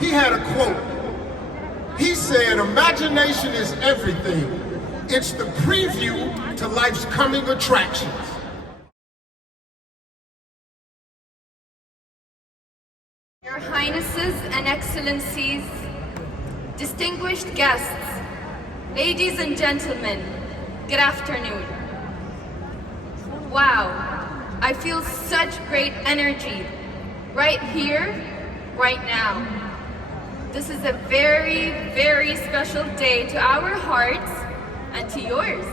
he had a quote. He said, imagination is everything. It's the preview to life's coming attractions. Your Highnesses and Excellencies, distinguished guests, ladies and gentlemen, good afternoon. Wow, I feel such great energy right here, right now. This is a very, very special day to our hearts and to yours.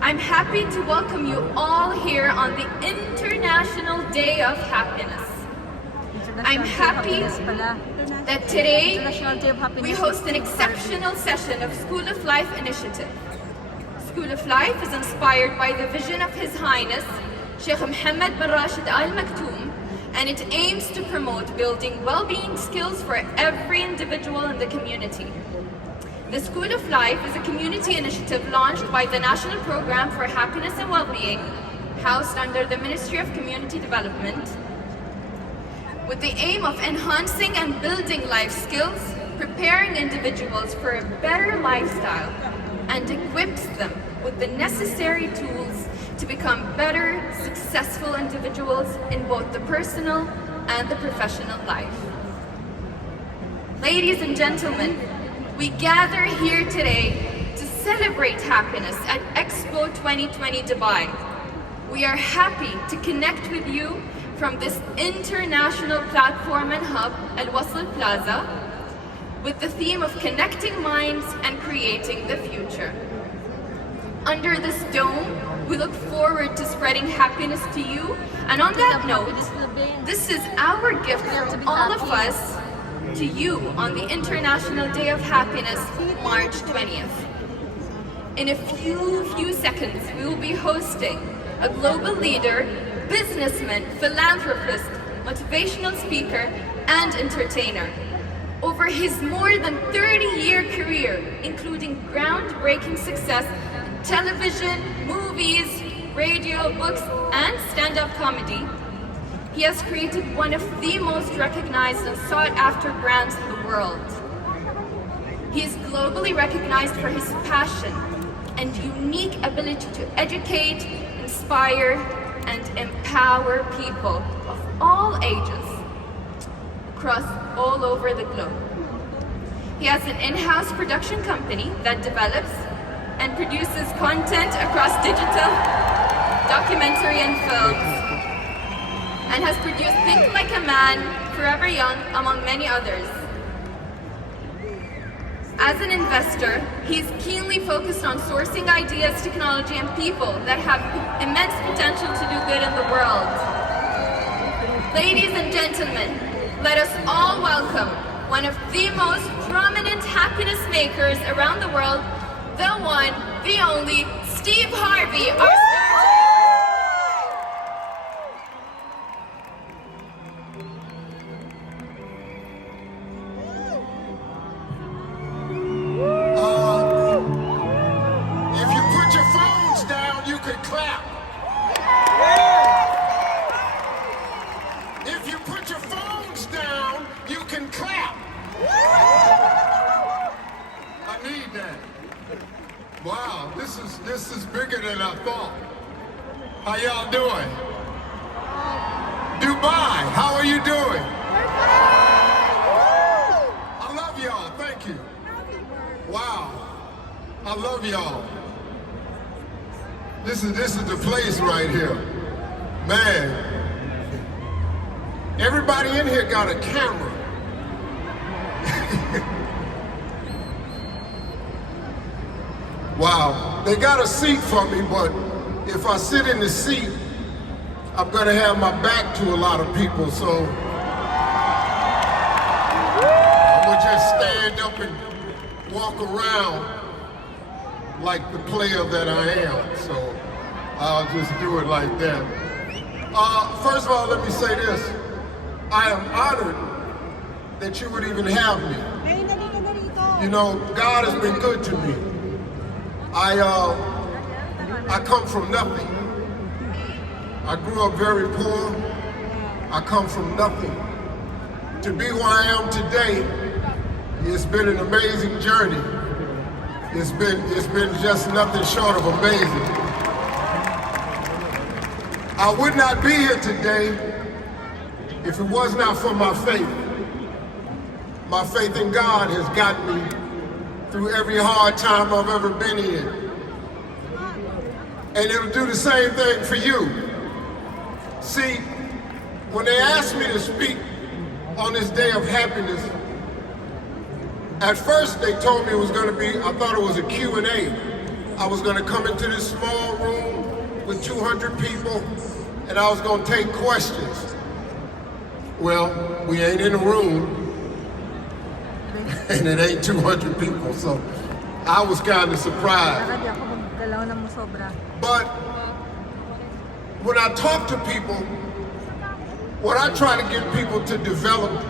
I'm happy to welcome you all here on the International Day of Happiness. I'm happy that today we host an exceptional session of School of Life initiative. School of Life is inspired by the vision of His Highness Sheikh Mohammed bin Rashid Al Maktoum, and it aims to promote building well-being skills for every individual in the community. The School of Life is a community initiative launched by the National Program for Happiness and Well-being, housed under the Ministry of Community Development, with the aim of enhancing and building life skills, preparing individuals for a better lifestyle, and equips them with the necessary tools to become better, successful individuals in both the personal and the professional life. Ladies and gentlemen, we gather here today to celebrate happiness at Expo2020 Dubai. We are happy to connect with you from this international platform and hub, Al Wasl Plaza, with the theme of connecting minds and creating the future. Under this dome, we look forward to spreading happiness to you, and on that note, this is our gift from all of us to you on the International Day of Happiness, March 20th. In a few seconds, we will be hosting a global leader, businessman, philanthropist, motivational speaker, and entertainer. Over his more than 30-year career, including groundbreaking success in television, movies, radio, books, and stand-up comedy, he has created one of the most recognized and sought-after brands in the world. He is globally recognized for his passion and unique ability to educate, inspire, and empower people of all ages across all over the globe. He has an in-house production company that develops and produces content across digital, documentary, and films, and has produced Think Like a Man, Forever Young, among many others. As an investor, he's keenly focused on sourcing ideas, technology, and people that have immense potential to do good in the world. Ladies and gentlemen, let us all welcome one of the most prominent happiness makers around the world, the one, the only, Steve Harvey, our Wow, this is bigger than I thought. How y'all doing? Dubai, how are you doing? I love y'all, thank you. Wow, I love y'all. This is the place right here. Man, everybody in here got a camera. Wow, they got a seat for me, but if I sit in the seat, I'm gonna have my back to a lot of people, so I'm gonna just stand up and walk around like the player that I am, so I'll just do it like that. First of all, let me say this. I am honored that you would even have me. You know, God has been good to me. I come from nothing. I grew up very poor. I come from nothing. to be who I am today, it's been an amazing journey. It's been just nothing short of amazing. I would not be here today if it was not for my faith. My faith in God has gotten me through every hard time I've ever been in. And it'll do the same thing for you. See, when they asked me to speak on this day of happiness, at first they told me it was going to be, I thought it was a Q&A. I was going to come into this small room with 200 people and I was going to take questions. Well, we ain't in a room and it ain't 200 people, so I was kind of surprised. But when I talk to people, what I try to get people to develop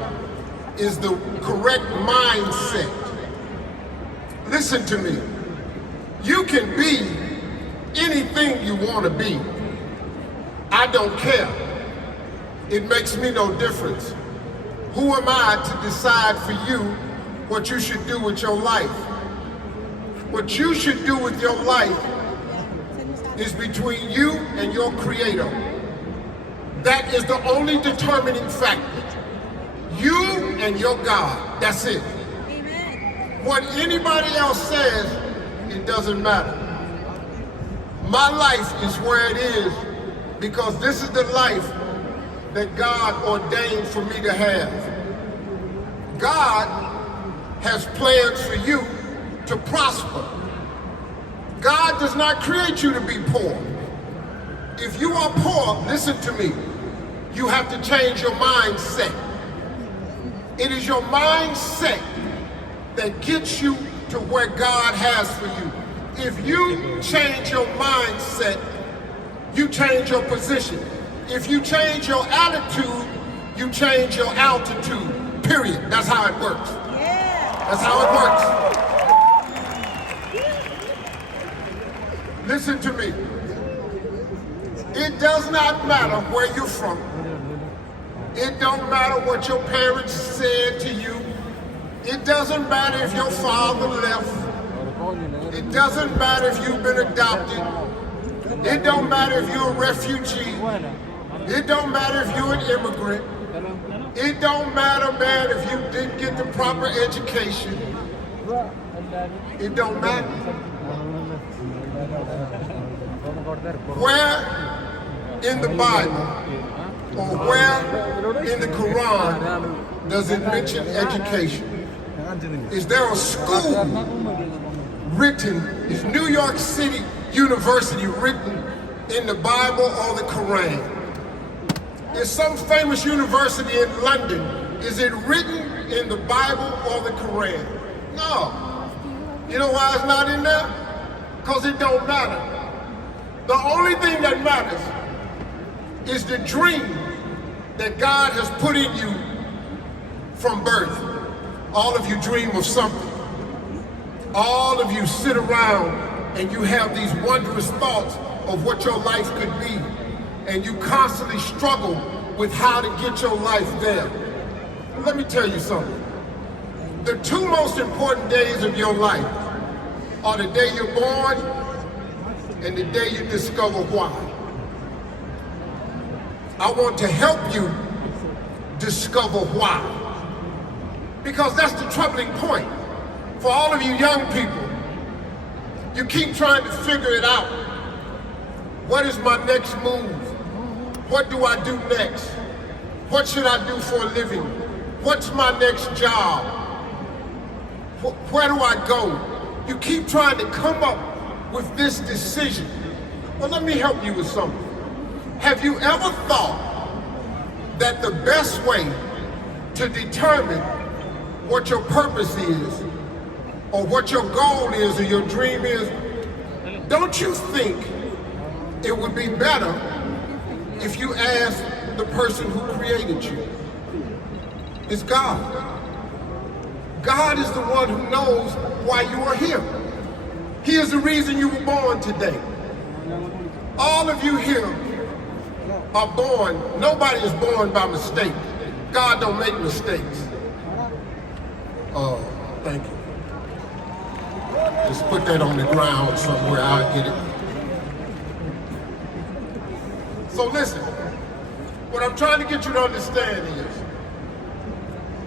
is the correct mindset. Listen to me. You can be anything you want to be. I don't care. It makes me no difference. Who am I to decide for you what you should do with your life? What you should do with your life is between you and your Creator. That is the only determining factor. You and your God, that's it. Amen. What anybody else says, it doesn't matter. My life is where it is because this is the life that God ordained for me to have. God has plans for you to prosper. God does not create you to be poor. If you are poor, listen to me, you have to change your mindset. It is your mindset that gets you to where God has for you. If you change your mindset, you change your position. If you change your attitude, you change your altitude, period. That's how it works. That's how it works. Listen to me. It does not matter where you're from. It don't matter what your parents said to you. It doesn't matter if your father left. It doesn't matter if you've been adopted. It don't matter if you're a refugee. It don't matter if you're an immigrant. It don't matter, man, if you didn't get the proper education. It don't matter. Where in the Bible or where in the Quran does it mention education? Is there a school written, is New York City University written in the Bible or the Quran? Is some famous university in London, is it written in the Bible or the Quran? No. You know why it's not in there? Because it don't matter. The only thing that matters is the dream that God has put in you from birth. All of you dream of something. All of you sit around and you have these wondrous thoughts of what your life could be. And you constantly struggle with how to get your life there. Let me tell you something. The two most important days of your life are the day you're born and the day you discover why. I want to help you discover why. Because that's the troubling point. For all of you young people, you keep trying to figure it out. What is my next move? What do I do next? What should I do for a living? What's my next job? Where do I go? You keep trying to come up with this decision. Well, let me help you with something. Have you ever thought that the best way to determine what your purpose is, or what your goal is, or your dream is, don't you think it would be better if you ask the person who created you? It's God. God is the one who knows why you are here. He is the reason you were born today. All of you here are born, nobody is born by mistake. God don't make mistakes. Thank you. Just put that on the ground somewhere, I'll get it. So listen, what I'm trying to get you to understand is,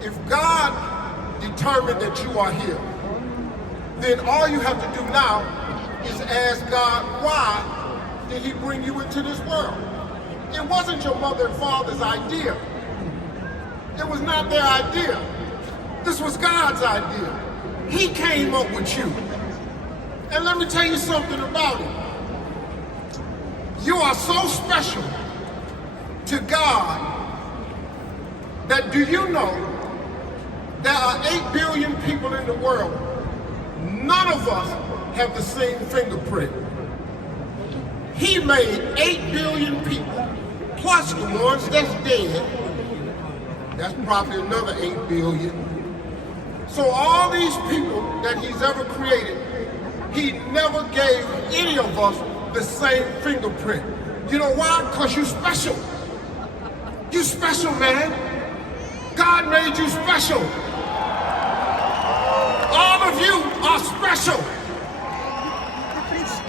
if God determined that you are here, then all you have to do now is ask God, why did he bring you into this world? It wasn't your mother and father's idea. It was not their idea. This was God's idea. He came up with you. And let me tell you something about it. You are so special to God that, do you know there are 8 billion people in the world? None of us have the same fingerprint. He made 8 billion people, plus the ones that's dead. That's probably another 8 billion. So all these people that he's ever created, he never gave any of us the same fingerprint. You know why? Because you're special. You special, man. God made you special. All of you are special.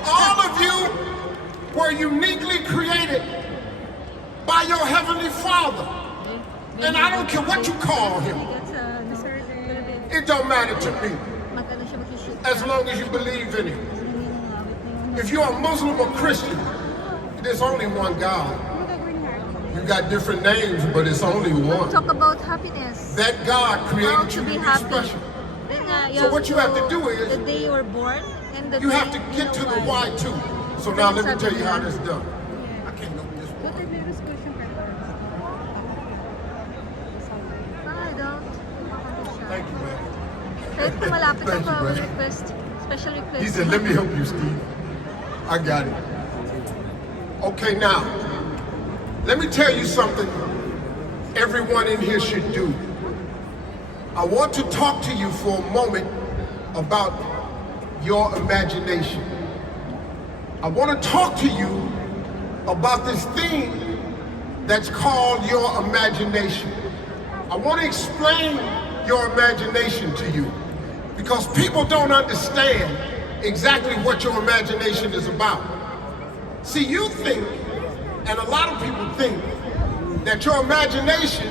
All of you were uniquely created by your Heavenly Father. And I don't care what you call him. It don't matter to me, as long as you believe in him. If you're a Muslim or Christian, there's only one God. You got different names, but it's only one. Talk about happiness. That God created to you be to be happy. special. Then, So what you have to do is, the day you were born and the you day have to get to the why too. So now let me tell you how this is done. I can't open this one. I don't. Thank you, man. Kahit kung malapit Thank ako, you, man. request, special request. He said, let me help you, Steve. I got it. Okay, now, let me tell you something everyone in here should do. I want to talk to you for a moment about your imagination. I want to talk to you about this thing that's called your imagination. I want to explain your imagination to you, because people don't understand exactly what your imagination is about. See, you think, and a lot of people think, that your imagination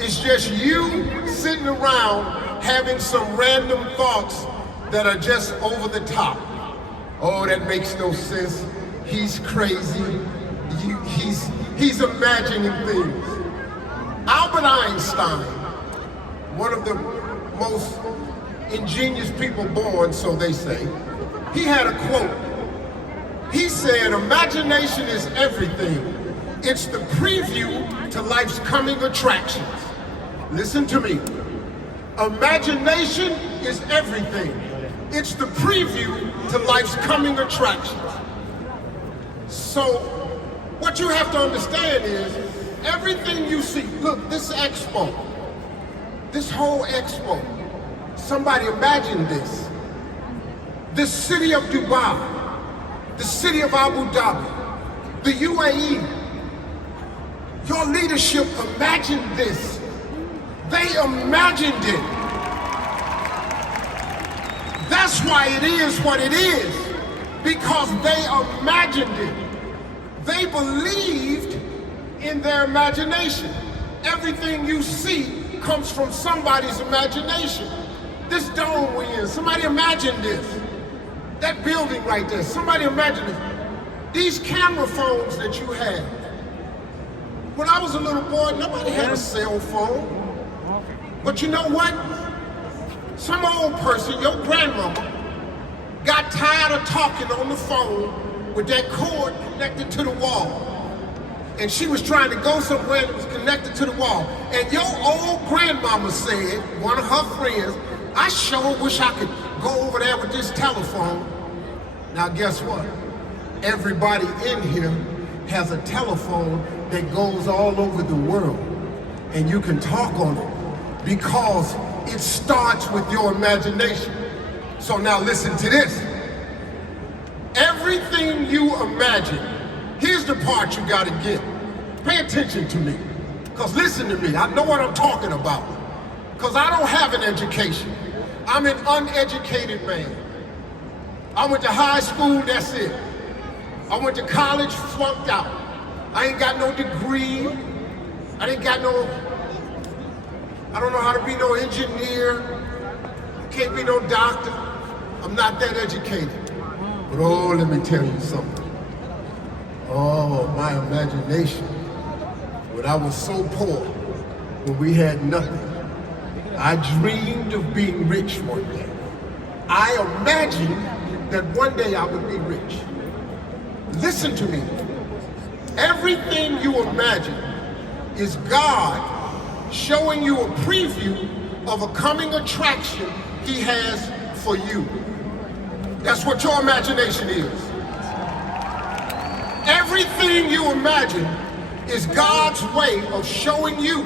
is just you sitting around having some random thoughts that are just over the top. Oh, that makes no sense. He's crazy. He's imagining things. Albert Einstein, one of the most ingenious people born, so they say, he had a quote. He said, imagination is everything. It's the preview to life's coming attractions. Listen to me. Imagination is everything. It's the preview to life's coming attractions. So, what you have to understand is, everything you see, look, this expo, this whole expo, somebody imagine this. The city of Dubai, the city of Abu Dhabi, the UAE, your leadership imagined this. They imagined it. That's why it is what it is, because they imagined it. They believed in their imagination. Everything you see comes from somebody's imagination. This dome we're in, somebody imagined this. That building right there, somebody imagined it. These camera phones that you have. When I was a little boy, nobody had a cell phone. But you know what? Some old person, your grandmama, got tired of talking on the phone with that cord connected to the wall. And she was trying to go somewhere that was connected to the wall. And your old grandmama said, one of her friends, I sure wish I could go over there with this telephone. Now guess what? Everybody in here has a telephone that goes all over the world. And you can talk on it because it starts with your imagination. So now listen to this. Everything you imagine, here's the part you gotta get. Pay attention to me, Because listen to me, I know what I'm talking about. Because I don't have an education. I'm an uneducated man. I went to high school, that's it. I went to college, flunked out. I ain't got no degree. I don't know how to be no engineer. Can't be no doctor. I'm not that educated. But oh, let me tell you something. Oh, my imagination. When I was so poor, when we had nothing, I dreamed of being rich one day. I imagined that one day I would be rich. Listen to me. Everything you imagine is God showing you a preview of a coming attraction He has for you. That's what your imagination is. Everything you imagine is God's way of showing you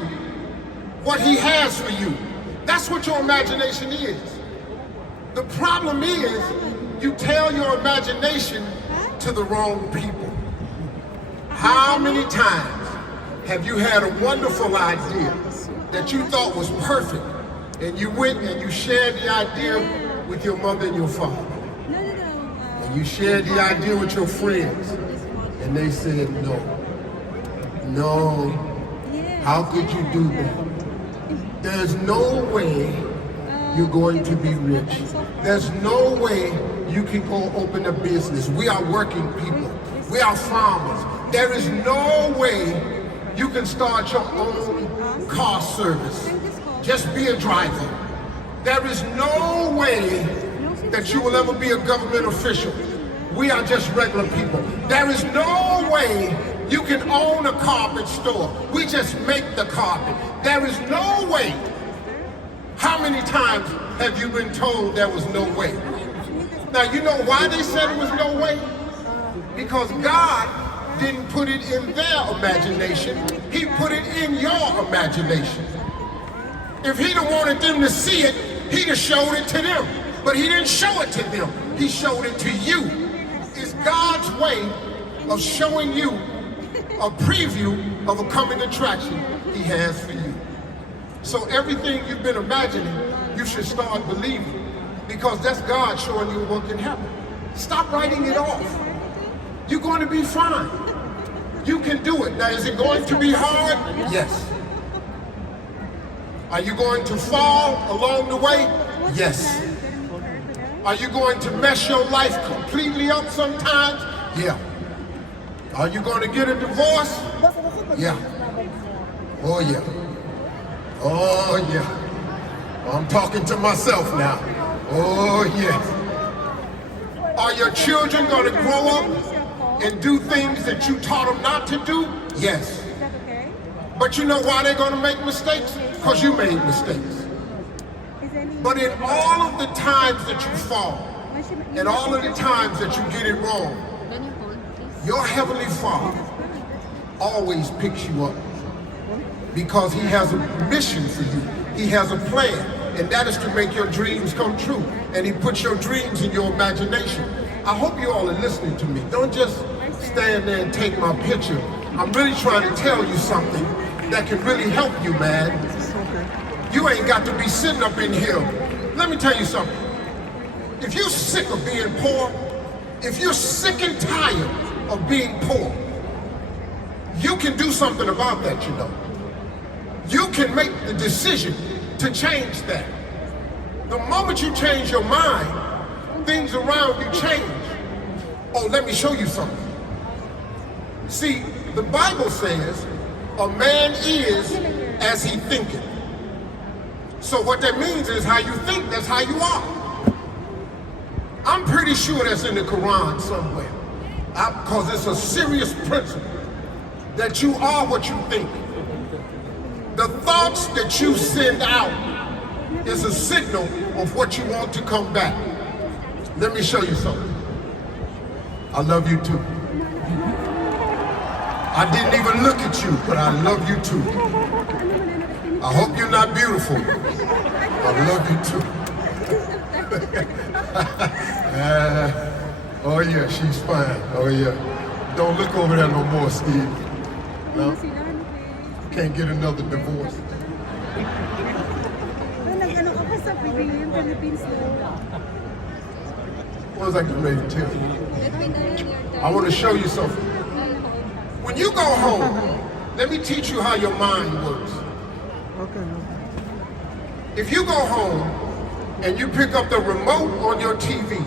what He has for you. That's what your imagination is. The problem is, you tell your imagination to the wrong people. How many times have you had a wonderful idea that you thought was perfect, and you went and you shared the idea with your mother and your father? And you shared the idea with your friends, and they said, no, how could you do that? There's no way you're going to be rich. There's no way you can go open a business. We are working people. We are farmers. There is no way you can start your own car service. Just be a driver. There is no way that you will ever be a government official. We are just regular people. There is no way you can own a carpet store. We just make the carpet. There is no way. How many times have you been told there was no way? Now, you know why they said it was no way? Because God didn't put it in their imagination. He put it in your imagination. If He'd have wanted them to see it, He'd have showed it to them. But He didn't show it to them. He showed it to you. It's God's way of showing you a preview of a coming attraction He has for you. So everything you've been imagining, you should start believing, because that's God showing you what can happen. Stop writing it off. You're going to be fine. You can do it. Now, is it going to be hard? Yes. Are you going to fall along the way? Yes. Are you going to mess your life completely up sometimes? Yeah. Are you going to get a divorce? Yeah. Oh, yeah. Oh, yeah. I'm talking to myself now. Oh, yes. Are your children going to grow up and do things that you taught them not to do? Yes. But you know why they're going to make mistakes? Because you made mistakes. But in all of the times that you fall, and all of the times that you get it wrong, your Heavenly Father always picks you up, because He has a mission for you. He has a plan, and that is to make your dreams come true. And He puts your dreams in your imagination. I hope you all are listening to me. Don't just stand there and take my picture. I'm really trying to tell you something that can really help you, man. You ain't got to be sitting up in here. Let me tell you something. If you're sick of being poor, if you're sick and tired of being poor, you can do something about that, you know. You can make the decision to change that. The moment you change your mind, things around you change. Oh, let me show you something. See, the Bible says, a man is as he thinketh. So what that means is, how you think, that's how you are. I'm pretty sure that's in the Quran somewhere. Because it's a serious principle that you are what you think. The thoughts that you send out is a signal of what you want to come back. Let me show you something. I love you too. I didn't even look at you, but I love you too. I hope you're not beautiful. I love you too. Oh yeah, she's fine. Oh yeah. Don't look over there no more, Steve. No? can't get another divorce. Nag-ano ka pa sa Pilipinas, Philippines What was I getting ready to tell you? Let me know your I want to show you something. When you go home, let me teach you how your mind works. Okay. If you go home and you pick up the remote on your TV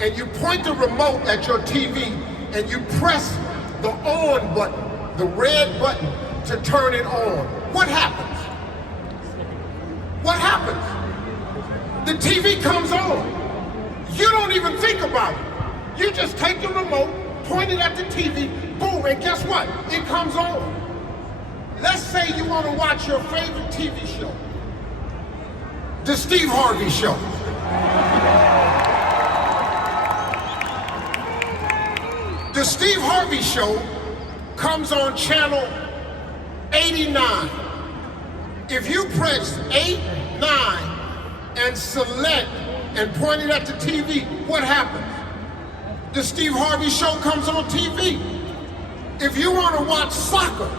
and you point the remote at your TV and you press the on button, the red button to turn it on, what happens? What happens? The TV comes on. You don't even think about it. You just take the remote, point it at the TV, boom, and guess what? It comes on. Let's say you want to watch your favorite TV show, the Steve Harvey Show. The Steve Harvey Show comes on channel 89. If you press 8, 9, and select and point it at the TV, what happens? The Steve Harvey Show comes on TV. If you want to watch soccer,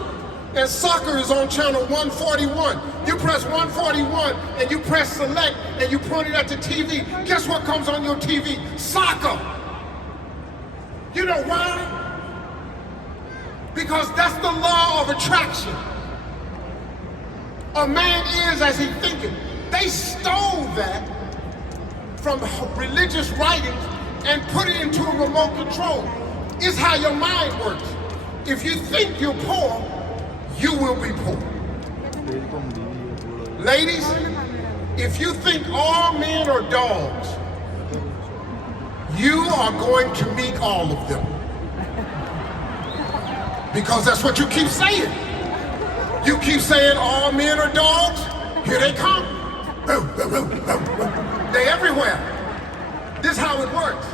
and soccer is on channel 141, you press 141 and you press select and you point it at the TV, guess what comes on your TV? Soccer. You know why? Because that's the law of attraction. A man is as he thinketh. They stole that from religious writings and put it into a remote control. It's how your mind works. If you think you're poor, you will be poor. Ladies, if you think all men are dogs, you are going to meet all of them. Because that's what you keep saying. You keep saying all men are dogs, here they come. They're everywhere. This is how it works.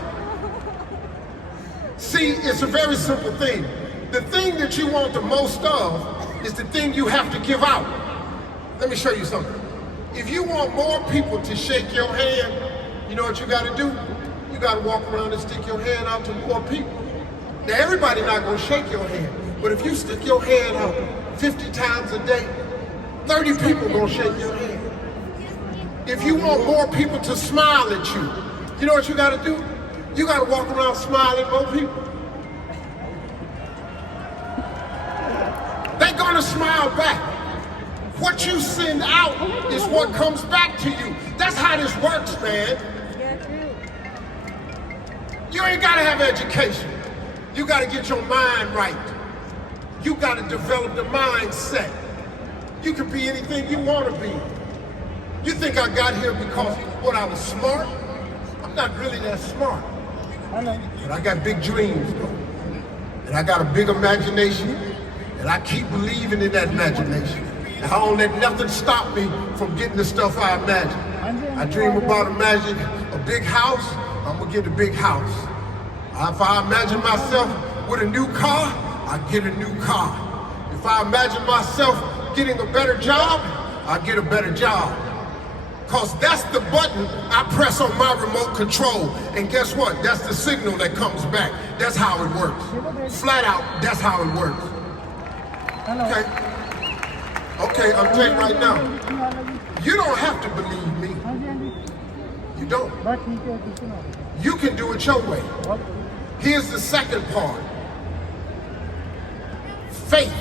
See, it's a very simple thing. The thing that you want the most of is the thing you have to give out. Let me show you something. If you want more people to shake your hand, you know what you gotta do? You gotta walk around and stick your hand out to more people. Now everybody not gonna shake your hand, but if you stick your hand out 50 times a day, 30 people gonna shake your hand. If you want more people to smile at you, you know what you gotta do? You gotta walk around smiling at more people. They're gonna smile back. What you send out is what comes back to you. That's how this works, man. You ain't gotta have education. You gotta get your mind right. You gotta develop the mindset. You can be anything you wanna be. You think I got here because what, I was smart? I'm not really that smart. But I got big dreams, though. And I got a big imagination. And I keep believing in that imagination. And I don't let nothing stop me from getting the stuff I imagine. I dream about imagining a big house, I'm gonna get a big house. If I imagine myself with a new car, I get a new car. If I imagine myself getting a better job, I get a better job. Cause that's the button I press on my remote control. And guess what? That's the signal that comes back. That's how it works. Flat out, that's how it works. Okay? Okay, I'm telling you right now, you don't have to believe me. You don't. You can do it your way. Here's the second part. Faith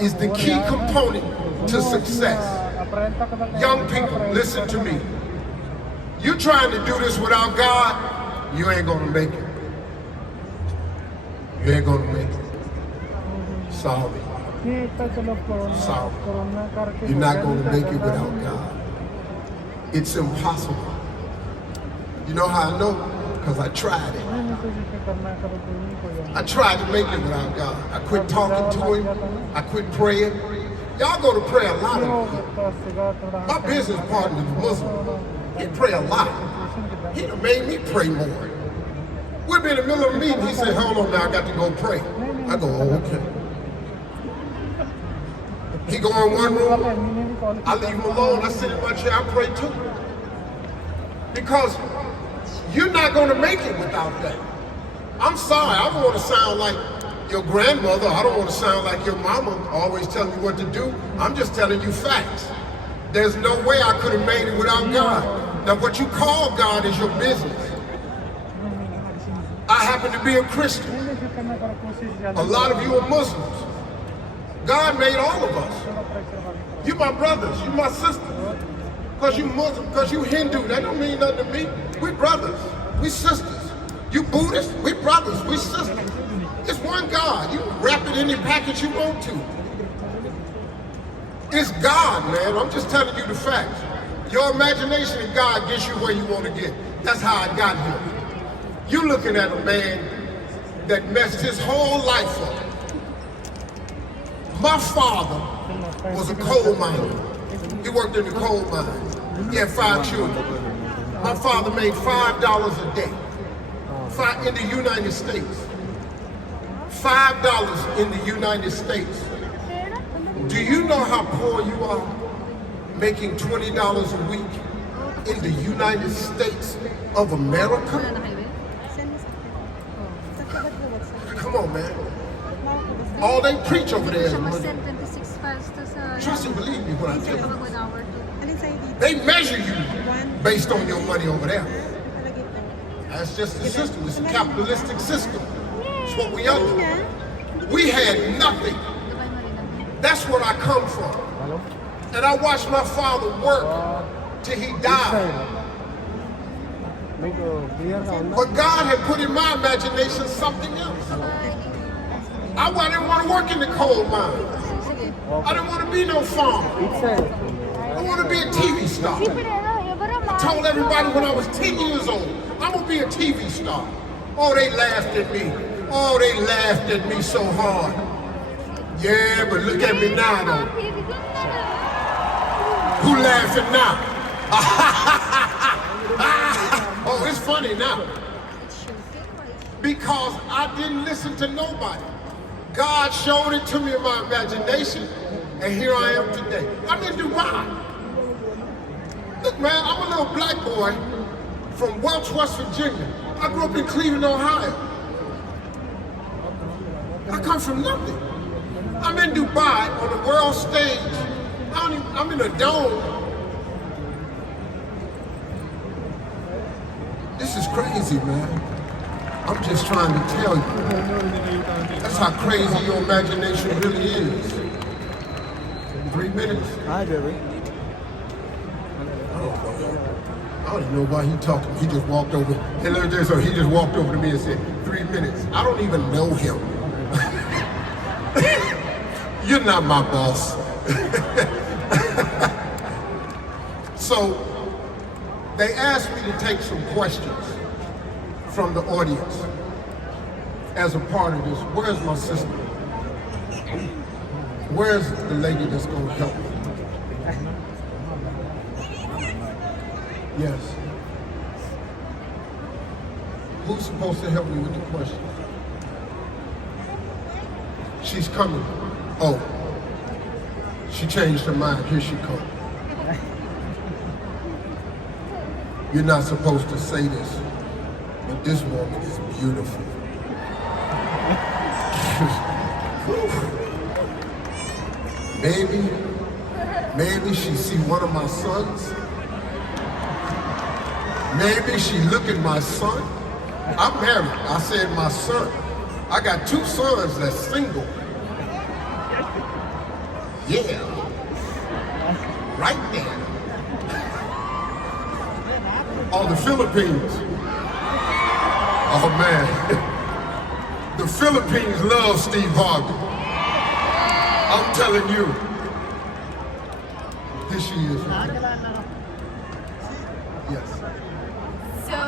is the key component to success. Young people, listen to me. You trying to do this without God, you ain't gonna make it. You ain't gonna make it. Sorry. Sorry. You're not gonna make it without God. It's impossible. You know how I know? Because I tried it. I tried to make it without God. I quit talking to Him. I quit praying. Y'all go to pray a lot of you. My business partner is Muslim. He pray a lot. He done made me pray more. We'll be in the middle of a meeting. He said, hold on now, I got to go pray. I go, oh, okay. He go in one room. I leave him alone. I sit in my chair. I pray too. Because you're not going to make it without that. I'm sorry. I don't want to sound like, your grandmother. I don't want to sound like your mama always telling you what to do. I'm just telling you facts. There's no way I could have made it without God. Now what you call God is your business. I happen to be a Christian. A lot of you are Muslims. God made all of us. You my brothers, you my sisters. Because you Muslim, because you Hindu, that don't mean nothing to me. We brothers, we sisters. You Buddhists, we brothers, we sisters. It's one God. You wrap it in any package you want to. It's God, man. I'm just telling you the facts. Your imagination and God gets you where you want to get. That's how I got here. You looking at a man that messed his whole life up. My father was a coal miner. He worked in the coal mine. He had 5 children. My father made $5 a day. In the United States. $5 in the United States. Do you know how poor you are? Making $20 a week in the United States of America? Come on, man. All they preach over there is money. Trust and believe me when I tell you. They measure you based on your money over there. That's just the system. It's a capitalistic system. It's what we under. We had nothing. That's where I come from. And I watched my father work till he died. But God had put in my imagination something else. I didn't want to work in the coal mine. I didn't want to be no farmer. I want to be a TV star. I told everybody when I was 10 years old, I'm going to be a TV star. Oh, they laughed at me. Oh, they laughed at me so hard. Yeah, but look at me now, though. Who laughing now? Oh, it's funny now. Because I didn't listen to nobody. God showed it to me in my imagination, and here I am today. I'm in Dubai. Look, man, I'm a little black boy from Welch, West Virginia. I grew up in Cleveland, Ohio. I come from nothing. I'm in Dubai on the world stage. I'm in a dome. This is crazy, man. I'm just trying to tell you. That's how crazy your imagination really is. 3 minutes? Hi, Jerry. I don't even know why he talking. He just walked over. Hey, let me tell you something. He just walked over to me and said, 3 minutes. I don't even know him. You're not my boss. So, they asked me to take some questions from the audience as a part of this. Where's my sister? Where's the lady that's going to help me? Yes. Who's supposed to help me with the questions? She's coming. Oh, she changed her mind. Here she comes. You're not supposed to say this, but this woman is beautiful. Maybe she see one of my sons. Maybe she look at my son. I'm married. I said my son. I got 2 sons that's single. Yeah. Right there. On the Philippines. Oh man. The Philippines love Steve Harvey. I'm telling you. Here she is. Yes. So,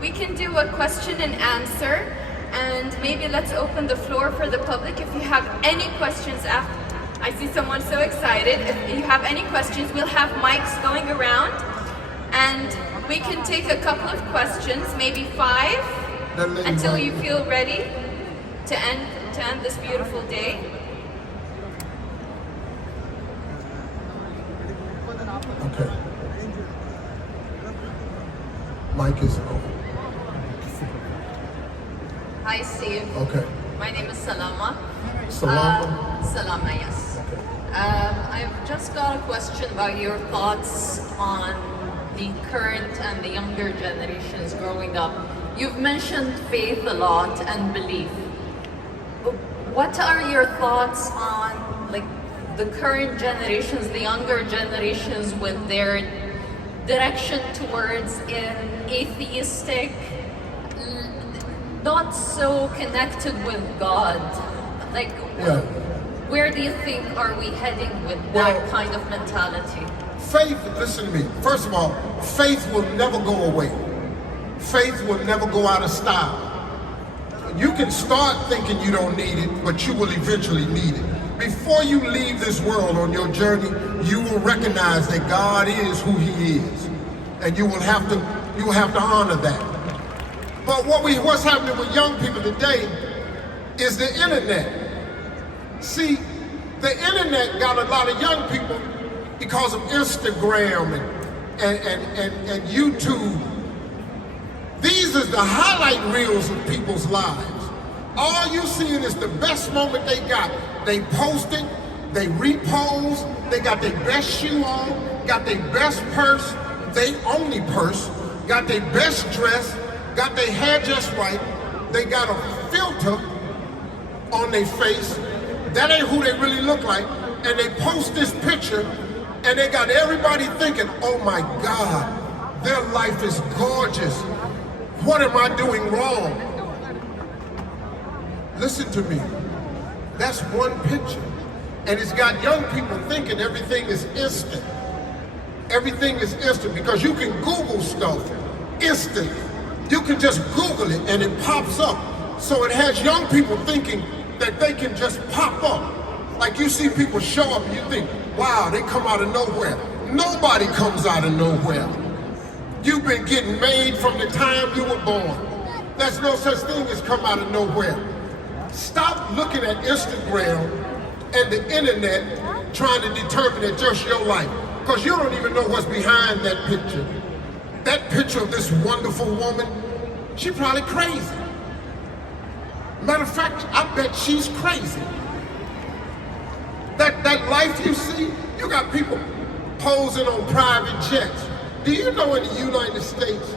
we can do a question and answer, and maybe let's open the floor for the public. If you have any questions after, I see someone so excited. If you have any questions, we'll have mics going around, and we can take a couple of questions, maybe 5, until you feel ready to end this beautiful day. Okay. Mic is on. Hi, Steve. Okay. My name is Salama. Salama? Salama, yes. I've just got a question about your thoughts on the current and the younger generations growing up. You've mentioned faith a lot and belief. What are your thoughts on like the current generations, the younger generations, with their direction towards an atheistic, not so connected with God? Like, Yeah. where do you think are we heading with that kind of mentality? Faith, listen to me. First of all, faith will never go away. Faith will never go out of style. You can start thinking you don't need it, but you will eventually need it. Before you leave this world on your journey, you will recognize that God is who He is. And you will have to honor that. But what's happening with young people today is the internet. See, the internet got a lot of young people because of Instagram and YouTube. These are the highlight reels of people's lives. All you seeing is the best moment they got. They post it, they repost, they got their best shoe on, got their best purse, they only purse, got their best dress, got their hair just right, they got a filter on their face. That ain't who they really look like. And they post this picture and they got everybody thinking, oh my God, their life is gorgeous. What am I doing wrong? Listen to me. That's one picture. And it's got young people thinking everything is instant. Everything is instant because you can Google stuff instantly. You can just Google it and it pops up. So it has young people thinking that they can just pop up. Like you see people show up and you think, wow, they come out of nowhere. Nobody comes out of nowhere. You've been getting made from the time you were born. There's no such thing as come out of nowhere. Stop looking at Instagram and the internet trying to determine that just your life. Because you don't even know what's behind that picture. That picture of this wonderful woman, she probably crazy. Matter of fact, I bet she's crazy. That life you see, you got people posing on private jets. Do you know in the United States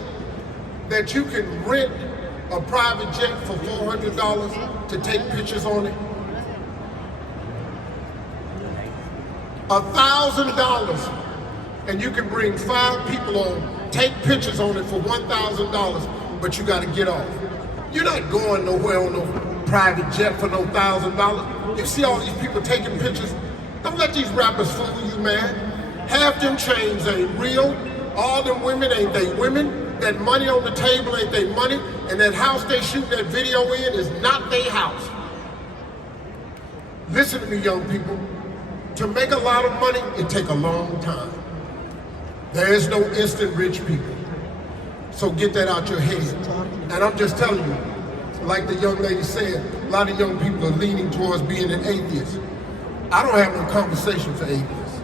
that you can rent a private jet for $400 to take pictures on it? $1,000, and you can bring 5 people on, take pictures on it for $1,000, but you got to get off. You're not going nowhere on no private jet for no $1,000. You see all these people taking pictures. Don't let these rappers fool you, man. Half them chains ain't real. All them women ain't they women. That money on the table ain't they money. And that house they shoot that video in is not they house. Listen to me, young people. To make a lot of money, it take a long time. There is no instant rich people. So get that out your head. And I'm just telling you, like the young lady said, a lot of young people are leaning towards being an atheist. I don't have no conversation for atheists.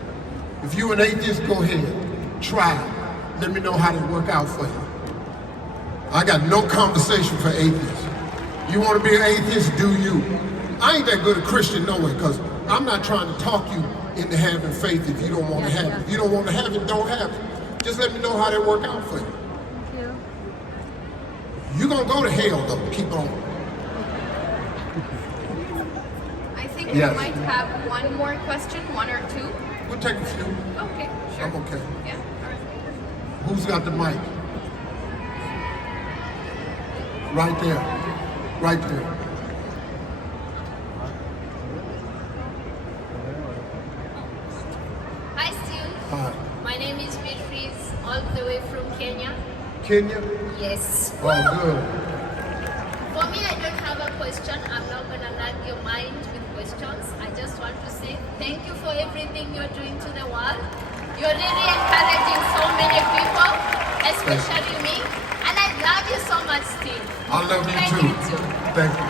If you're an atheist, go ahead, try it. Let me know how to work out for you. I got no conversation for atheists. You want to be an atheist, do you. I ain't that good a Christian nowhere, because I'm not trying to talk you into having faith if you don't want to have it. If you don't want to have it, don't have it. Just let me know how that work out for you. You're going to go to hell, though. Keep on. I think Yes. we might have one more question, one or two. We'll take a few. Okay, sure. I'm okay. Yeah, all right. Who's got the mic? Right there. Right there. Hi, Steve. Hi. My name is Beatrice, all the way from Kenya. Kenya? Yes. Oh, good. For me, I don't have a question. I'm not going to nag your mind with questions. I just want to say thank you for everything you're doing to the world. You're really encouraging so many people, especially me. And I love you so much, Steve. I love you Thank too. you too. Thank you.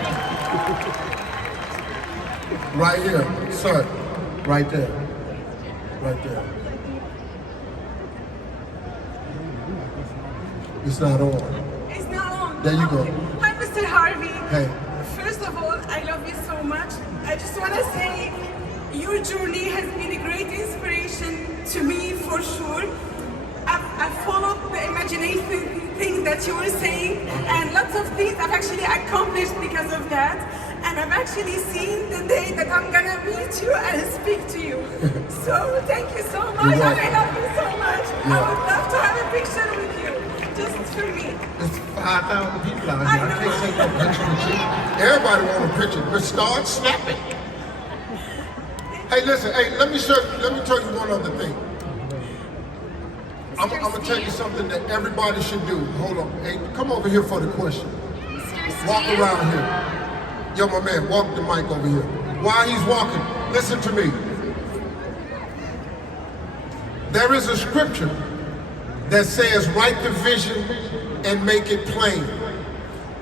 Right here, sir. Right there. Right there. It's not on. It's not on. There you go. Hi, Mr. Harvey. Hey. First of all, I love you so much. I just want to say your journey has been a great inspiration to me for sure. I've followed the imagination things that you were saying, and lots of things I've actually accomplished because of that. And I've actually seen the day that I'm gonna meet you and speak to you. So thank you so much. And I love you so much. I would love to have a picture with you, just for me. There's 5,000 people out I here. I know. can't take no picture with you. Everybody want a picture, but start snapping. Hey, listen. Hey, let me tell you one other thing. I'm gonna tell you something that everybody should do. Hold on. Hey, come over here for the question. Mr. Walk Steve? around here. Yo, my man, walk the mic over here. While he's walking, listen to me. There is a scripture that says, write the vision and make it plain.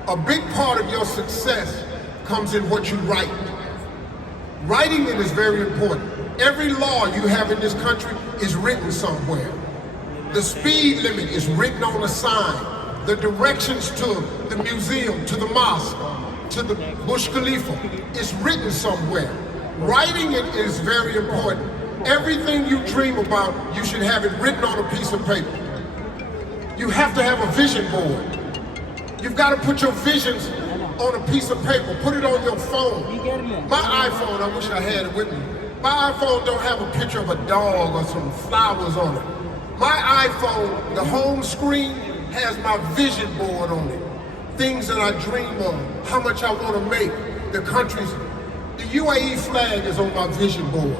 A big part of your success comes in what you write. Writing it is very important. Every law you have in this country is written somewhere. The speed limit is written on a sign. The directions to the museum, to the mosque, to the Burj Khalifa, is written somewhere. Writing it is very important. Everything you dream about, you should have it written on a piece of paper. You have to have a vision board. You've got to put your visions on a piece of paper. Put it on your phone. My iPhone, I wish I had it with me. My iPhone don't have a picture of a dog or some flowers on it. My iPhone, the home screen, has my vision board on it. Things that I dream of, how much I want to make, the countries. The UAE flag is on my vision board.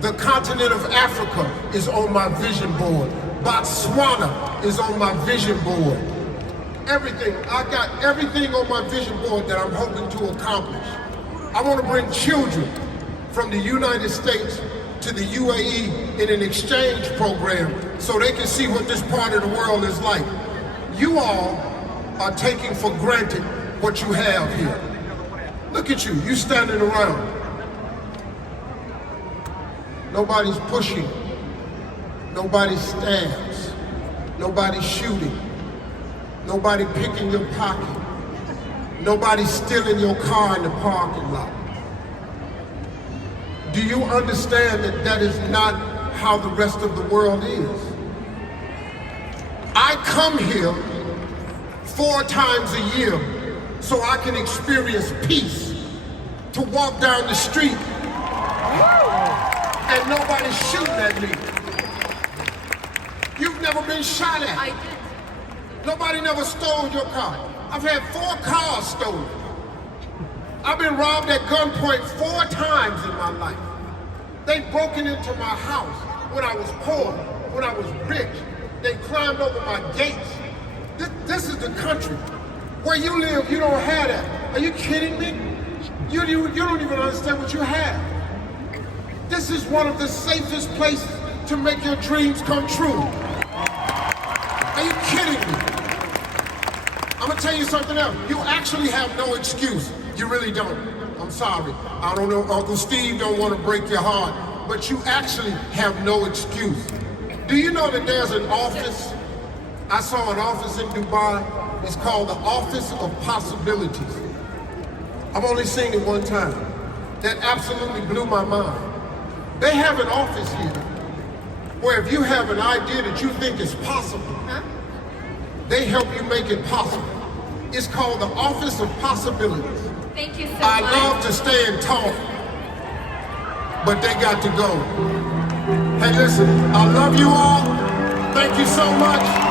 The continent of Africa is on my vision board. Botswana is on my vision board. Everything, I got everything on my vision board that I'm hoping to accomplish. I want to bring children from the United States to the UAE in an exchange program so they can see what this part of the world is like. You all are taking for granted what you have here. Look at you, you standing around. Nobody's pushing, nobody stabs, nobody shooting, nobody picking your pocket, nobody stealing your car in the parking lot. Do you understand that that is not how the rest of the world is? I come here 4 times a year so I can experience peace, to walk down the street and nobody's shooting at me. You've never been shot at. I did. Nobody never stole your car. I've had 4 cars stolen. I've been robbed at gunpoint 4 times in my life. They've broken into my house when I was poor, when I was rich. They climbed over my gates. This is the country. Where you live, you don't have that. Are you kidding me? You don't even understand what you have. This is one of the safest places to make your dreams come true. Are you kidding me? I'm gonna tell you something else. You actually have no excuse. You really don't. I'm sorry. I don't know, Uncle Steve don't want to break your heart, but you actually have no excuse. Do you know that there's an office? I saw an office in Dubai. It's called the Office of Possibilities. I've only seen it one time. That absolutely blew my mind. They have an office here where if you have an idea that you think is possible, they help you make it possible. It's called the Office of Possibilities. Thank you so I much. love to stay and talk, but they got to go. Hey, listen, I love you all. Thank you so much.